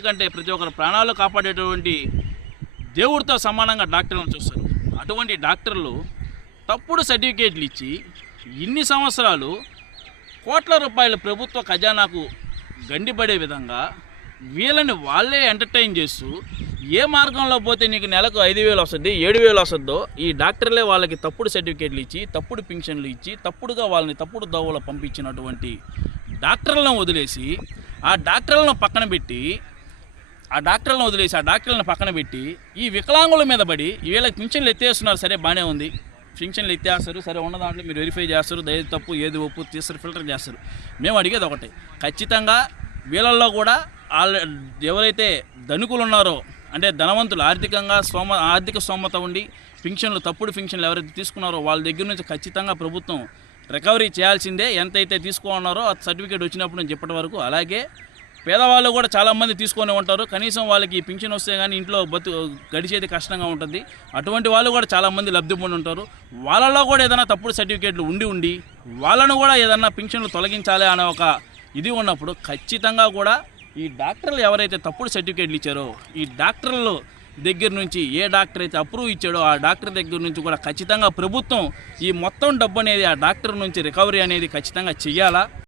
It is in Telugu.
ఎందుకంటే ప్రతి ఒక్కరు ప్రాణాలు కాపాడేటువంటి దేవుడితో సమానంగా డాక్టర్లను చూస్తారు. అటువంటి డాక్టర్లు తప్పుడు సర్టిఫికేట్లు ఇచ్చి ఇన్ని సంవత్సరాలు కోట్ల రూపాయల ప్రభుత్వ ఖజానాకు గండిపడే విధంగా వీళ్ళని వాళ్ళే ఎంటర్టైన్ చేస్తూ ఏ మార్గంలో పోతే నీకు నెలకు ఐదు వేలు వస్తుంది ఏడు వేలు వస్తుందో ఈ డాక్టర్లే వాళ్ళకి తప్పుడు సర్టిఫికేట్లు ఇచ్చి తప్పుడు పింఛన్లు ఇచ్చి తప్పుడుగా వాళ్ళని తప్పుడు దోవలో పంపించినటువంటి డాక్టర్లను వదిలేసి ఆ డాక్టర్లను పక్కన పెట్టి ఆ డాక్టర్లను వదిలేసి ఆ డాక్టర్లను పక్కన పెట్టి ఈ వికలాంగుల మీద పడి వీళ్ళకి పింఛన్లు ఎత్తేస్తున్నారు. సరే బాగానే ఉంది. పింఛన్లు ఎత్తేస్తారు. సరే ఉన్న దాంట్లో మీరు వెరిఫై చేస్తారు. ఏది తప్పు ఏది ఒప్పు తీస్తారు ఫిల్టర్ చేస్తారు. మేము అడిగేది ఒకటే. ఖచ్చితంగా వీళ్ళల్లో కూడా వాళ్ళ ఎవరైతే ధనికులు ఉన్నారో అంటే ధనవంతులు ఆర్థికంగా సోమ ఆర్థిక సోమత ఉండి పింఛన్లు తప్పుడు పింఛన్లు ఎవరైతే తీసుకున్నారో వాళ్ళ దగ్గర నుంచి ఖచ్చితంగా ప్రభుత్వం రికవరీ చేయాల్సిందే. ఎంతైతే తీసుకున్నారో ఆ సర్టిఫికేట్ వచ్చినప్పుడు నేను ఇప్పటి వరకు అలాగే పేదవాళ్ళు కూడా చాలామంది తీసుకొని ఉంటారు. కనీసం వాళ్ళకి ఈ పింఛన్ వస్తే కానీ ఇంట్లో బతు గడిచేది కష్టంగా ఉంటుంది. అటువంటి వాళ్ళు కూడా చాలామంది లబ్ధి పొంది ఉంటారు. వాళ్ళలో కూడా ఏదైనా తప్పుడు సర్టిఫికేట్లు ఉండి ఉండి వాళ్ళను కూడా ఏదన్నా పింఛన్లు తొలగించాలి అనే ఒక ఇది ఉన్నప్పుడు ఖచ్చితంగా కూడా ఈ డాక్టర్లు ఎవరైతే తప్పుడు సర్టిఫికేట్లు ఇచ్చారో ఈ డాక్టర్లు దగ్గర నుంచి ఏ డాక్టర్ అయితే అప్రూవ్ ఇచ్చాడో ఆ డాక్టర్ దగ్గర నుంచి కూడా ఖచ్చితంగా ప్రభుత్వం ఈ మొత్తం డబ్బు అనేది ఆ డాక్టర్ నుంచి రికవరీ అనేది ఖచ్చితంగా చెయ్యాలా?